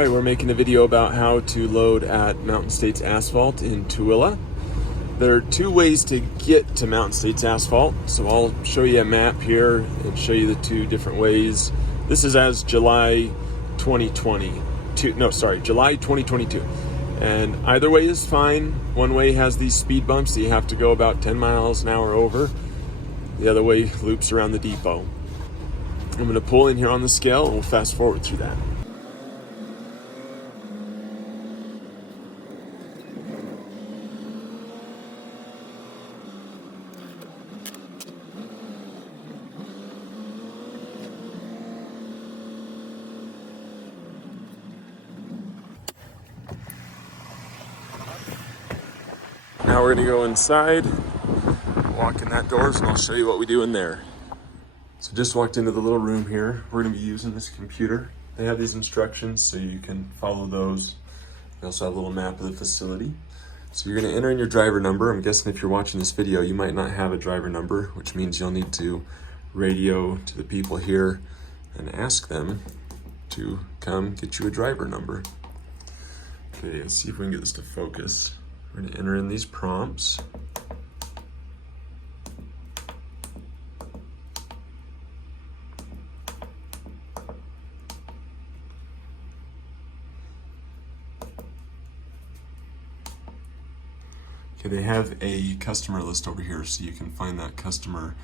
Alright, we're making a video about how to load at Mountain States Asphalt in Tooele. There are two ways to get to Mountain States Asphalt, so I'll show you a map here and show you the two different ways. This is as July 2022. And either way is fine. One way has these speed bumps that you have to go about 10 miles an hour over. The other way loops around the depot. I'm going to pull in here on the scale and we'll fast forward through that. Now we're gonna go inside, walk in that doors, and I'll show you what we do in there. So just walked into the little room here. We're gonna be using this computer. They have these instructions so you can follow those. They also have a little map of the facility. So you're gonna enter in your driver number. I'm guessing if you're watching this video, you might not have a driver number, which means you'll need to radio to the people here and ask them to come get you a driver number. Okay, let's see if we can get this to focus. We're going to enter in these prompts. Okay, they have a customer list over here, so you can find that customer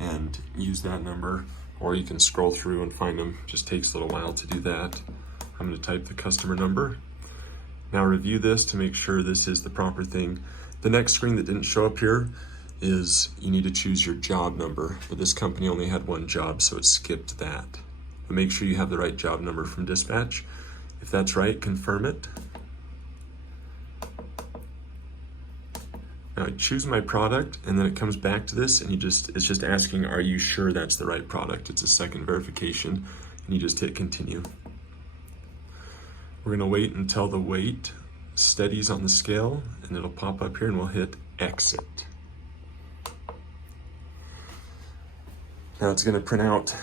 and use that number, or you can scroll through and find them. Just takes a little while to do that. I'm going to type the customer number. Now review this to make sure this is the proper thing. The next screen that didn't show up here is you need to choose your job number, but this company only had one job, so it skipped that. But make sure you have the right job number from dispatch. If that's right, confirm it. Now choose my product, and then it comes back to this, and it's just asking, are you sure that's the right product? It's a second verification, and you just hit continue. We're gonna wait until the weight steadies on the scale, and it'll pop up here, and we'll hit exit. Now it's gonna print out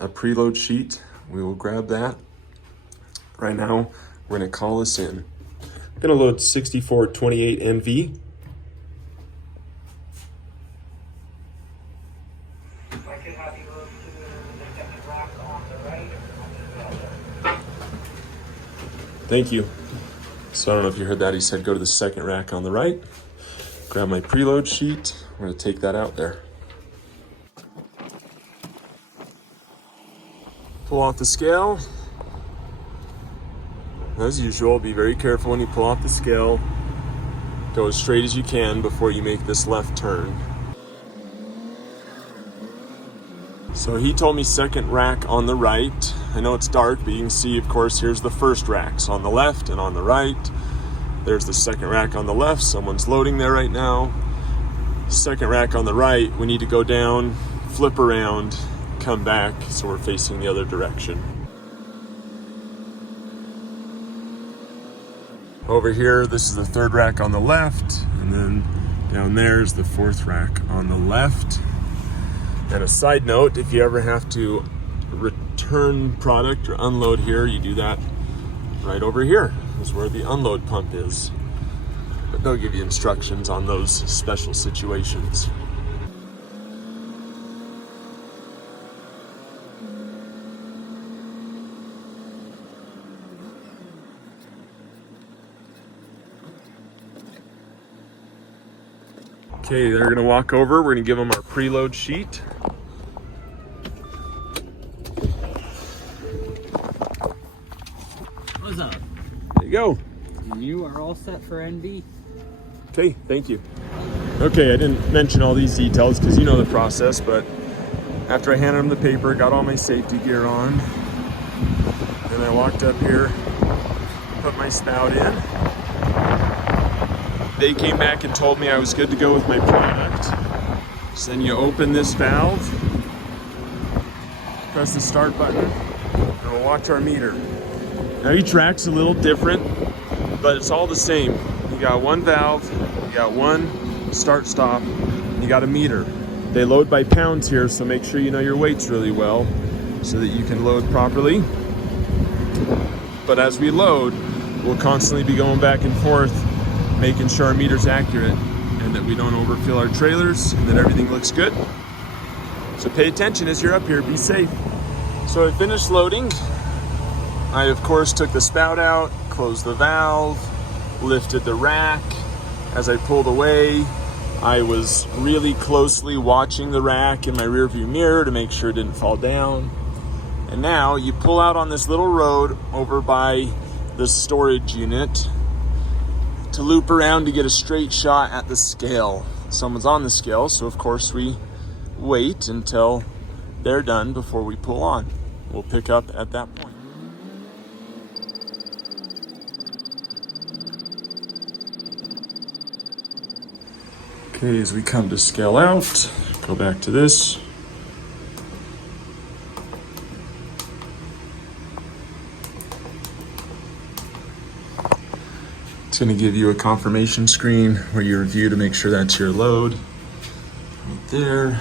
a preload sheet. We will grab that. Right now, we're gonna call this in. I'm gonna load 6428 MV. Thank you. So I don't know if you heard that. He said go to the second rack on the right. Grab my preload sheet. We're gonna take that out there. Pull off the scale. As usual, be very careful when you pull off the scale. Go as straight as you can before you make this left turn. So he told me second rack on the right. I know it's dark, but you can see, of course, here's the first racks on the left and on the right. There's the second rack on the left. Someone's loading there right now. Second rack on the right, we need to go down, flip around, come back, so we're facing the other direction. Over here, this is the third rack on the left, and then down there is the fourth rack on the left. And a side note, if you ever have to return product or unload here, you do that right over here. Is where the unload pump is. But they'll give you instructions on those special situations. Okay, they're gonna walk over. We're gonna give them our preload sheet. What's up? There you go. You are all set for NV. Okay, thank you. Okay, I didn't mention all these details because you know the process, but after I handed them the paper, got all my safety gear on, then I walked up here, put my spout in. They came back and told me I was good to go with my product. So then you open this valve, press the start button, and we'll watch our meter. Now each rack's a little different, but it's all the same. You got one valve, you got one start stop, and you got a meter. They load by pounds here, so make sure you know your weights really well so that you can load properly. but as we load, we'll constantly be going back and forth, making sure our meter's accurate and that we don't overfill our trailers and that everything looks good. So pay attention as you're up here, be safe. So I finished loading. I, of course, took the spout out, closed the valve, lifted the rack. As I pulled away, I was really closely watching the rack in my rearview mirror to make sure it didn't fall down. And now you pull out on this little road over by the storage unit to loop around to get a straight shot at the scale. Someone's on the scale, so of course we wait until they're done before we pull on. We'll pick up at that point. Okay, as we come to scale out, go back to this. It's going to give you a confirmation screen where you review to make sure that's your load. Right there.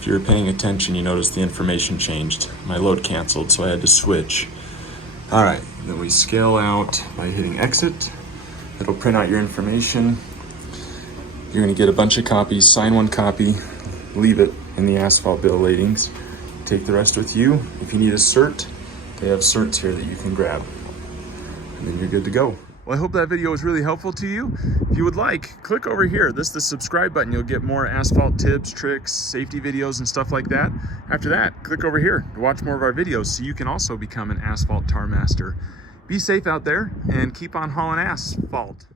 If you were paying attention, you noticed the information changed. My load canceled, so I had to switch. All right, then we scale out by hitting exit. It'll print out your information. You're going to get a bunch of copies. Sign one copy, leave it in the asphalt bill of ladings. Take the rest with you. If you need a cert, they have certs here that you can grab. And then you're good to go. Well, I hope that video was really helpful to you. If you would like, click over here. This is the subscribe button. You'll get more asphalt tips, tricks, safety videos, and stuff like that. After that, click over here to watch more of our videos so you can also become an asphalt tar master. Be safe out there and keep on hauling asphalt.